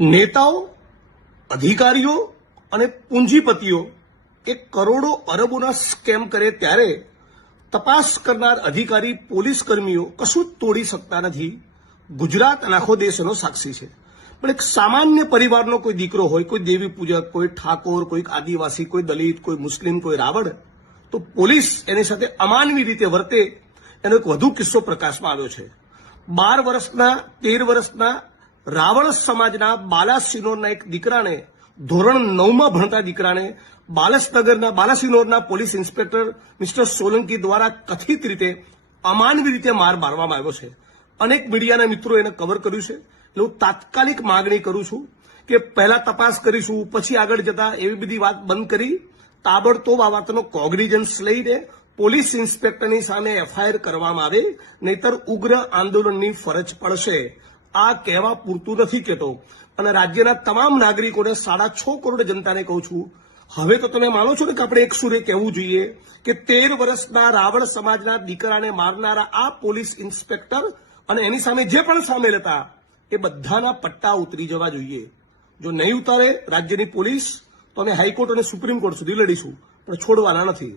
નેતાઓ, અધિકારીઓ અને પૂંજીપતિઓ એક કરોડો અરબોના સ્કેમ કરે ત્યારે તપાસ કરનાર અધિકારી પોલીસ કર્મીઓ કશું જ તોડી શકતા નથી. ગુજરાત અને આખો દેશ એનો સાક્ષી છે. પણ એક સામાન્ય પરિવારનો કોઈ દીકરો હોય, કોઈ દેવી પૂજક, કોઈ ઠાકોર, કોઈ આદિવાસી, કોઈ દલિત, કોઈ મુસ્લિમ, કોઈ રાવણ, તો પોલીસ એની સાથે અમાનવી રીતે વર્તે એનો એક વધુ કિસ્સો પ્રકાશમાં આવ્યો છે. 12 વર્ષના 13 વર્ષના રાવળ સમાજના બાલાસિનોરના એક દીકરાને, ધોરણ 9માં ભણતા દીકરાને બાલાસિનોરના પોલીસ ઇન્સ્પેક્ટર મિસ્ટર સોલંકી દ્વારા કથિત રીતે અમાનવી રીતે મારવામાં આવ્યો છે. અનેક મીડિયાના મિત્રો એને કવર કર્યું છે. એટલે હું તાત્કાલિક માગણી કરું છું કે પહેલા તપાસ કરીશું, પછી આગળ જતા એવી બધી વાત બંધ કરી તાબડતોબ આ વાતનો કોગ્નિઝન્સ લઈને પોલીસ ઇન્સ્પેક્ટરની સામે એફઆઈઆર કરવામાં આવે, નહીતર ઉગ્ર આંદોલનની ફરજ પડશે. આ કહેવા પૂરતું નથી કહેતો. અને રાજ્યના તમામ નાગરિકોને 6.5 કરોડ જનતાને કહું છું, હવે તો તમે માનો છો ને કે આપણે એક સુરે કહેવું જોઈએ કે 13 વર્ષના રાવળ સમાજના દીકરાને મારનારા આ પોલીસ ઇન્સ્પેક્ટર અને એની સામે જે પણ સામેલ હતા એ બધાના પટ્ટા ઉતરી જવા જોઈએ. જો નહીં ઉતારે રાજ્યની પોલીસ તો અમે હાઈકોર્ટ અને સુપ્રીમ કોર્ટ સુધી લડીશું, પણ છોડવાના નથી.